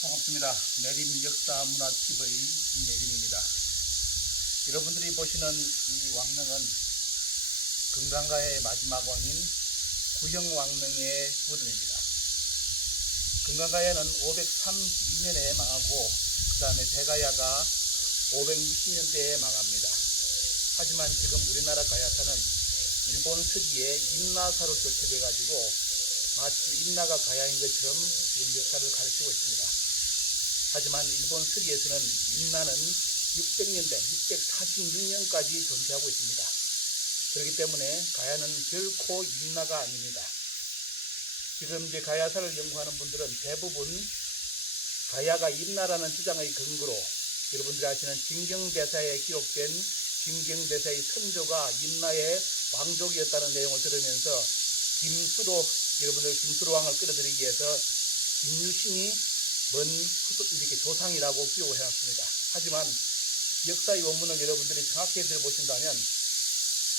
반갑습니다. 내림 역사 문화 TV의 내림입니다. 여러분들이 보시는 이 왕릉은 금강가의 마지막 왕인 구형 왕릉의 무덤입니다. 금강가야는 532년에 망하고 그 다음에 대가야가 560년대에 망합니다. 하지만 지금 우리나라 가야사는 일본 서기에 임나사로 교체돼 가지고 마치 임나가 가야인 것처럼 지금 역사를 가르치고 있습니다. 하지만 일본 서기에서는 임나는 600년대, 646년까지 존재하고 있습니다. 그렇기 때문에 가야는 결코 임나가 아닙니다. 지금 이제 가야사를 연구하는 분들은 대부분 가야가 임나라는 주장의 근거로 여러분들이 아시는 진경대사에 기록된 진경대사의 선조가 임나의 왕족이었다는 내용을 들으면서 김수로 여러분들 김수로 왕을 끌어들이기 위해서 김유신이 먼 이렇게 조상이라고 기록을 해놨습니다. 하지만 역사의 원문을 여러분들이 정확히 들어보신다면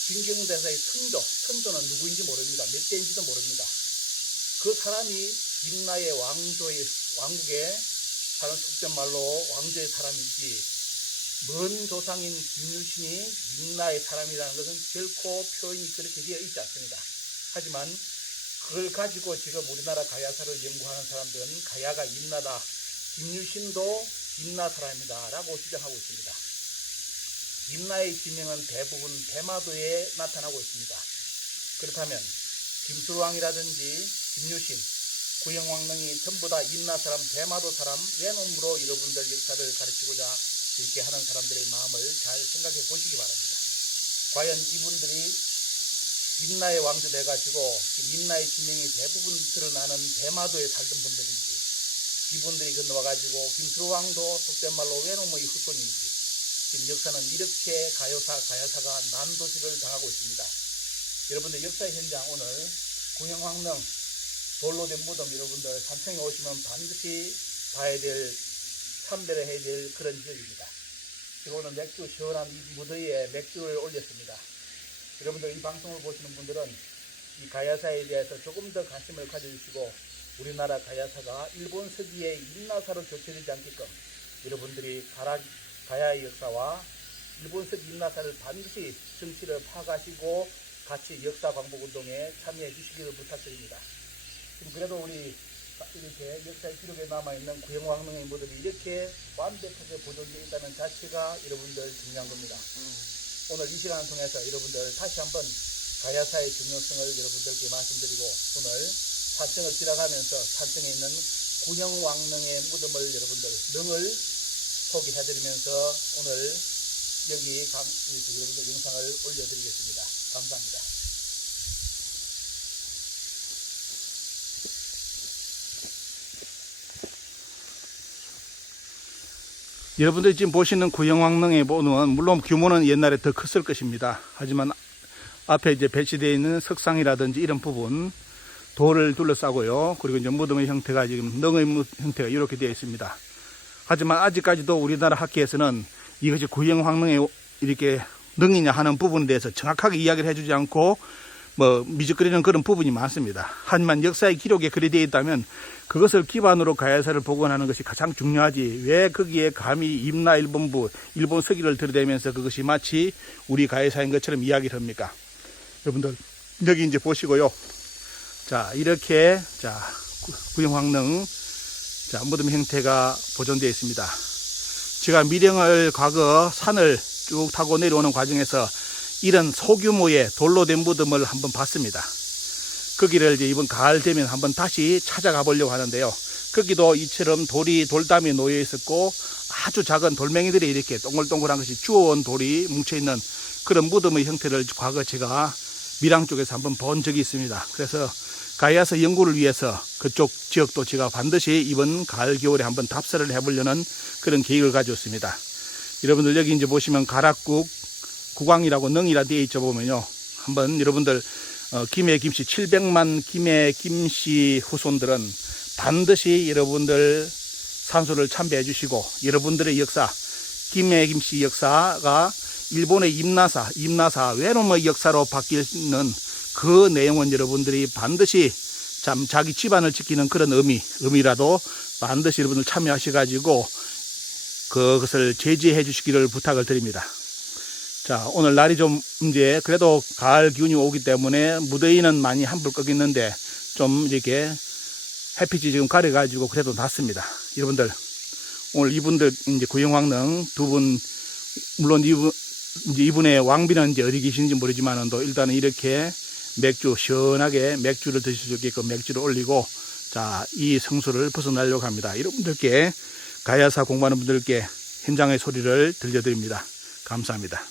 진경대사의 선조, 선조는 누구인지 모릅니다. 몇 대인지도 모릅니다. 그 사람이 임나의 왕조의 왕국에 사는 속된 말로 왕조의 사람이지 먼 조상인 김유신이 임나의 사람이라는 것은 결코 표현이 그렇게 되어 있지 않습니다. 하지만 그걸 가지고 지금 우리나라 가야사를 연구하는 사람들은 가야가 임나다, 김유신도 임나 사람이다 라고 주장하고 있습니다. 임나의 지명은 대부분 대마도에 나타나고 있습니다. 그렇다면 김수왕이라든지 김유신, 구영왕릉이 전부 다 임나 사람, 대마도 사람, 외놈으로 여러분들 역사를 가르치고자 이렇게 하는 사람들의 마음을 잘 생각해 보시기 바랍니다. 과연 이분들이 임나의 왕조 돼가지고 임나의 지명이 대부분 드러나는 대마도에 살던 분들인지 이분들이 건너와가지고 김수왕도 속된 말로 외놈의 후손인지 지금 역사는 이렇게 가요사, 가야사가 난도질을 당하고 있습니다. 여러분들 역사의 현장 오늘 구형황릉 돌로 된 무덤 여러분들 산청에 오시면 반드시 봐야 될 참배를 해야 될 그런 지역입니다. 지금 오늘 맥주 시원한 이 무더위에 맥주를 올렸습니다. 여러분들 이 방송을 보시는 분들은 이 가야사에 대해서 조금 더 관심을 가져주시고 우리나라 가야사가 일본 서기의 임나사로 교체되지 않게끔 여러분들이 가라, 가야의 역사와 일본 서기 임나사를 반드시 정치를 파가시고 같이 역사 광복 운동에 참여해 주시기를 부탁드립니다. 지금 그래도 우리 이렇게 역사의 기록에 남아있는 구형왕릉의 무덤이 이렇게 완벽하게 보존되어 있다는 자체가 여러분들 중요한 겁니다. 오늘 이 시간을 통해서 여러분들 다시 한번 가야사의 중요성을 여러분들께 말씀드리고 오늘 산청을 지나가면서 산청에 있는 구형왕릉의 무덤을 여러분들 능을 소개해드리면서 오늘 여기 강, 여러분들 영상을 올려드리겠습니다. 감사합니다. 여러분들이 지금 보시는 구형왕릉의 보는 물론 규모는 옛날에 더 컸을 것입니다. 하지만 앞에 이제 배치되어 있는 석상이라든지 이런 부분 돌을 둘러싸고요. 그리고 이제 무덤의 형태가 지금 능의 무- 형태가 이렇게 되어 있습니다. 하지만 아직까지도 우리나라 학계에서는 이것이 구형황릉의 이렇게 능이냐 하는 부분에 대해서 정확하게 이야기를 해주지 않고 뭐 미적거리는 그런 부분이 많습니다. 하지만 역사의 기록에 그리 되어 있다면 그것을 기반으로 가야사를 복원하는 것이 가장 중요하지 왜 거기에 감히 임나 일본부 일본 서기를 들이대면서 그것이 마치 우리 가야사인 것처럼 이야기를 합니까? 여러분들 여기 이제 보시고요. 자 이렇게 자 구- 구형황릉 자 무덤 형태가 보존되어 있습니다. 제가 미령을 과거 산을 쭉 타고 내려오는 과정에서 이런 소규모의 돌로 된 무덤을 한번 봤습니다. 거기를 이제 이번 가을 되면 한번 다시 찾아가 보려고 하는데요. 거기도 이처럼 돌이 돌담이 놓여 있었고 아주 작은 돌멩이들이 이렇게 동글동글한 것이 주워온 돌이 뭉쳐 있는 그런 무덤의 형태를 과거 제가 밀양 쪽에서 한번 본 적이 있습니다. 그래서 가야서 연구를 위해서 그쪽 지역도 제가 반드시 이번 가을 겨울에 한번 답사를 해보려는 그런 계획을 가졌습니다. 여러분들 여기 이제 보시면 가락국 구광이라고 능이라 되어 있죠 보면요. 한번 여러분들 어, 김해 김씨 700만 김해 김씨 후손들은 반드시 여러분들 산소를 참배해 주시고 여러분들의 역사 김해 김씨 역사가 일본의 임나사 임나사 외놈의 역사로 바뀌는 그 내용은 여러분들이 반드시 참 자기 집안을 지키는 그런 의미 의미라도 반드시 여러분들 참여하셔 가지고 그것을 제지해 주시기를 부탁을 드립니다. 자, 오늘 날이 좀 이제 그래도 가을 기운이 오기 때문에 무더위는 많이 한불 꺾이는데 좀 이렇게 햇빛이 지금 가려가지고 그래도 낫습니다. 여러분들, 오늘 이분들 이제 구영왕릉 두 분, 물론 이분, 이제 이분의 왕비는 이제 어디 계시는지 모르지만은 또 일단은 이렇게 맥주, 시원하게 맥주를 드실 수 있게끔 맥주를 올리고 자, 이 성수를 벗어나려고 합니다. 여러분들께 가야사 공부하는 분들께 현장의 소리를 들려드립니다. 감사합니다.